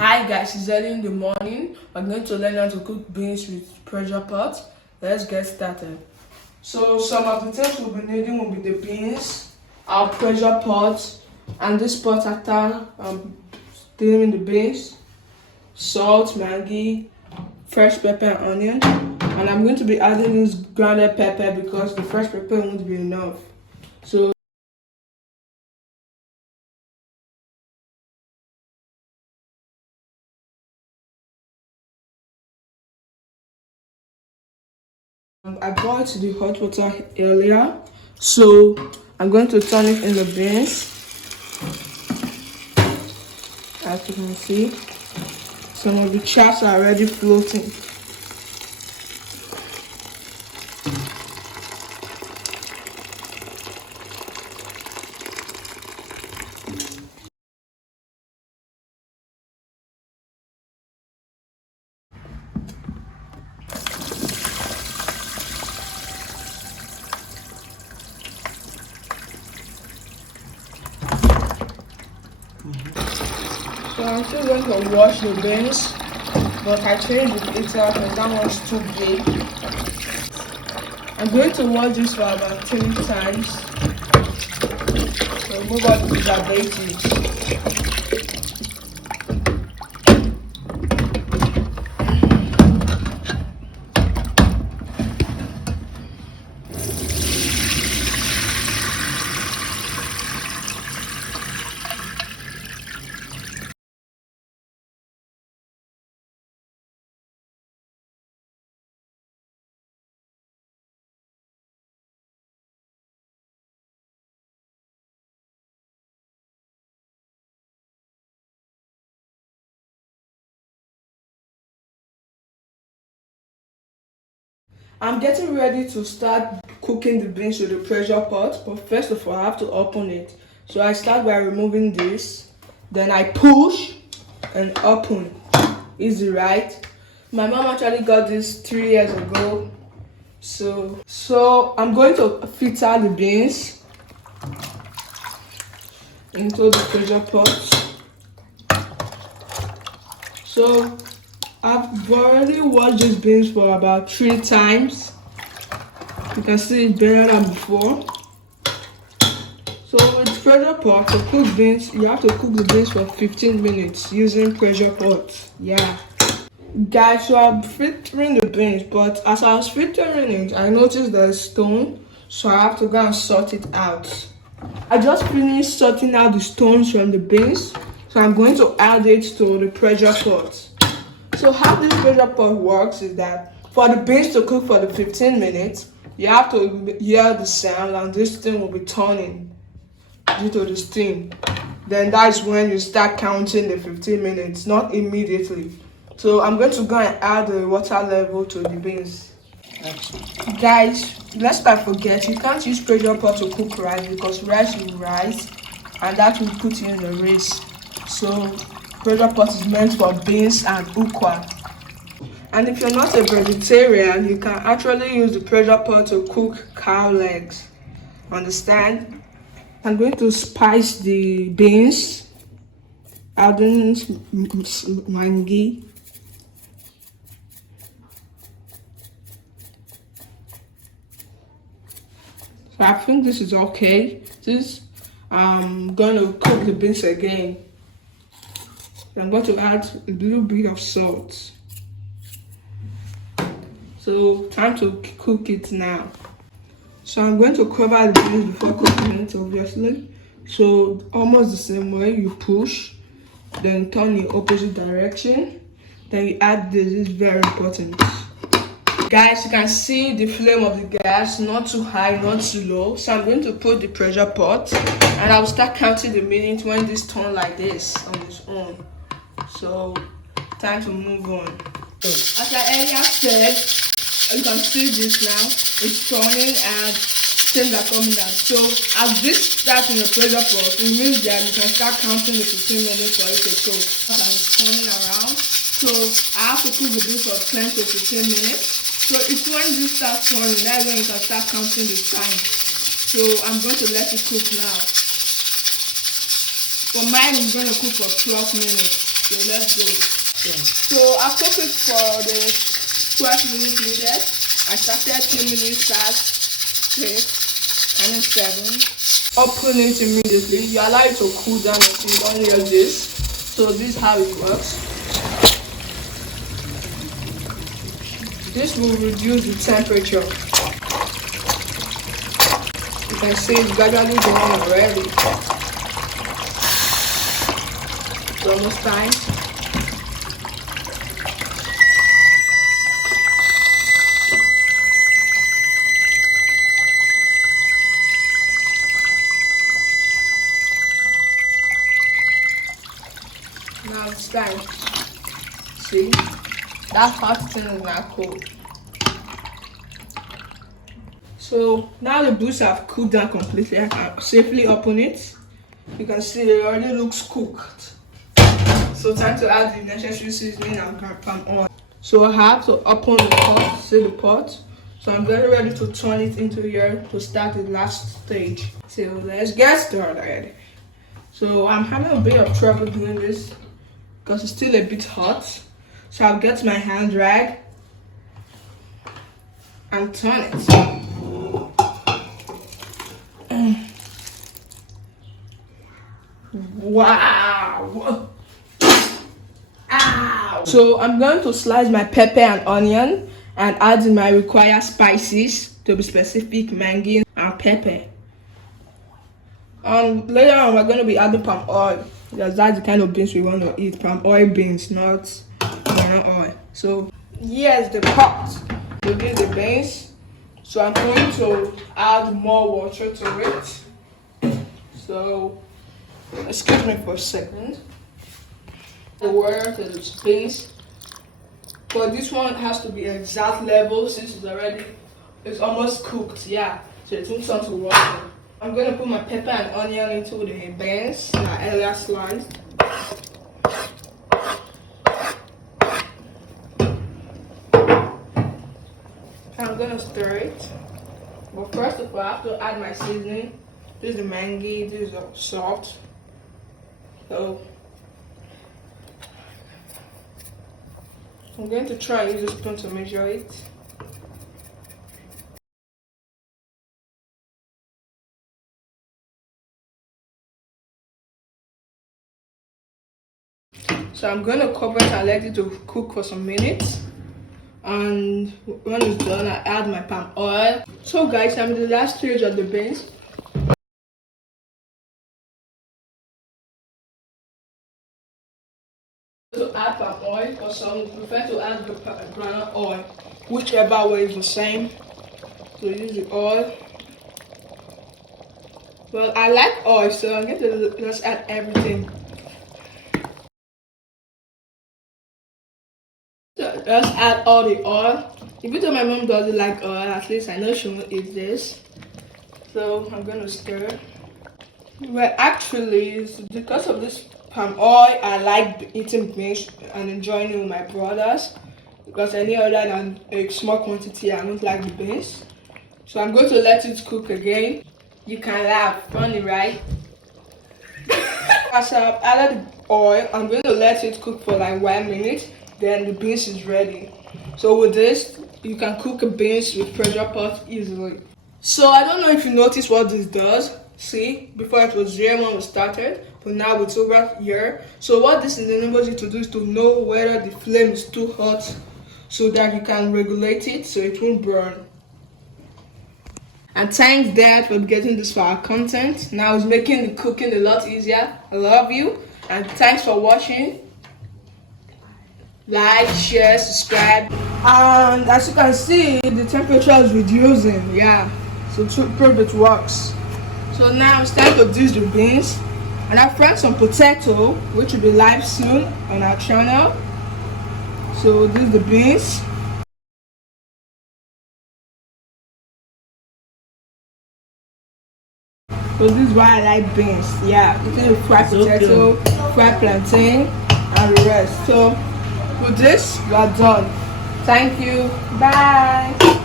Hi guys, it's early in the morning. We're going to learn how to cook beans with pressure pot. Let's get started. So some of the things we'll be needing will be the beans, our pressure pot, and this pot after steaming the beans, salt, Maggi, fresh pepper and onion. And I'm going to be adding this grounded pepper because the fresh pepper won't be enough. So I boiled the hot water earlier, so I'm going to turn it in the beans. As you can see, some of the chaps are already floating. So I'm still going to wash the beans, but I changed the filter because that one's too big. I'm going to wash this for about 10 times. So move on to the preservatives. I'm getting ready to start cooking the beans with the pressure pot, but first of all I have to open it. So I start by removing this, then I push and open. Easy, right? My mom actually got this 3 years ago. So I'm going to filter the beans into the pressure pot. So I've already washed these beans for about 3 times. You can see it's better than before. So with pressure pot, to cook beans, you have to cook the beans for 15 minutes using pressure pot. Yeah. Guys, so I'm filtering the beans, but as I was filtering it, I noticed there's stone, so I have to go and sort it out. I just finished sorting out the stones from the beans, so I'm going to add it to the pressure pot. So how this pressure pot works is that for the beans to cook for the 15 minutes, you have to hear the sound and this thing will be turning due to the steam. Then that's when you start counting the 15 minutes, not immediately. So I'm going to go and add the water level to the beans. Guys, lest I forget, you can't use pressure pot to cook rice because rice will rise and that will put you in a race. So pressure pot is meant for beans and ukwa. And if you're not a vegetarian, you can actually use the pressure pot to cook cow legs. Understand? I'm going to spice the beans, adding Maggi. So I think this is okay. I'm going to cook the beans again. I'm going to add a little bit of salt. So time to cook it now. So I'm going to cover the beans before cooking it, obviously. So almost the same way, you push, then turn in opposite direction, then you add this. This is very important. Guys, you can see the flame of the gas, not too high, not too low. So I'm going to put the pressure pot and I'll start counting the minutes when this turns like this on its own. So time to move on. As I earlier said, you can see this now. It's turning and things are coming out. So as this starts in the pressure pot, it means that you can start counting the 15 minutes for it to cook. And it's turning around. So I have to cook the beans for 10 to 15 minutes. So it's when this starts turning, that's when you can start counting the time. So I'm going to let it cook now. For mine, I'm going to cook for 12 minutes. So let's go. So I cooked it for the 12 minutes needed. I started 2 minutes, past 6, and then 7. Open it immediately. You allow it to cool down until you don't hear this. So this is how it works. This will reduce the temperature. You can see it's gradually going already. It's almost time. Now it's time. See? That hot thing is not cold. So now the boots have cooled down completely. I can safely open it. You can see it already looks cooked. So time to add the necessary seasoning and palm oil. So I have to open the pot, see the pot. So I'm very ready to turn it into here to start the last stage. So let's get started. So I'm having a bit of trouble doing this because it's still a bit hot. So I'll get my hand rag and turn it. Wow! Ow! So I'm going to slice my pepper and onion and add in my required spices, to be specific, Maggi and pepper. Later on we're going to be adding palm oil because that's the kind of beans we want to eat, palm oil beans, not banana oil. So here's the pot within the beans. So I'm going to add more water to it. So excuse me for a second. The water to the beans. But this one has to be exact level since it's almost cooked, yeah. So it won't turn to water. I'm gonna put my pepper and onion into the beans that I earlier sliced. I'm gonna stir it. But first of all, I have to add my seasoning. This is the Maggi, this is the salt. So I'm going to try and use a spoon to measure it. So I'm going to cover it and let it to cook for some minutes. And when it's done, I add my palm oil. So guys, I'm in the last stage of the beans. To add palm oil, or some prefer to add the banana oil, whichever way is the same. So use the oil. Well, I like oil, so I'm going to just add everything. So just add all the oil. Even though my mom doesn't like oil, at least I know she won't eat this. So I'm going to stir. Well, actually, it's because of this palm oil, I like eating beans and enjoying it with my brothers. Because any other than a small quantity, I don't like the beans. So I'm going to let it cook again. You can laugh, funny, right? As I've added the oil, I'm going to let it cook for like 1 minute. Then the beans is ready. So with this, you can cook a beans with pressure pot easily. So I don't know if you noticed what this does. See, before it was here when we started, but now it's over here. So what this enables you to do is to know whether the flame is too hot so that you can regulate it so it won't burn. And thanks Dad for getting this for our content. Now it's making the cooking a lot easier. I love you and thanks for watching. Like, share, subscribe. And as you can see, the temperature is reducing, yeah. So to prove it works. So now it's time to dish the beans. And I've fried some potato, which will be live soon on our channel. So this is the beans. So this is why I like beans. Yeah, you can fry potato, fry plantain, and the rest. So with this, we are done. Thank you. Bye.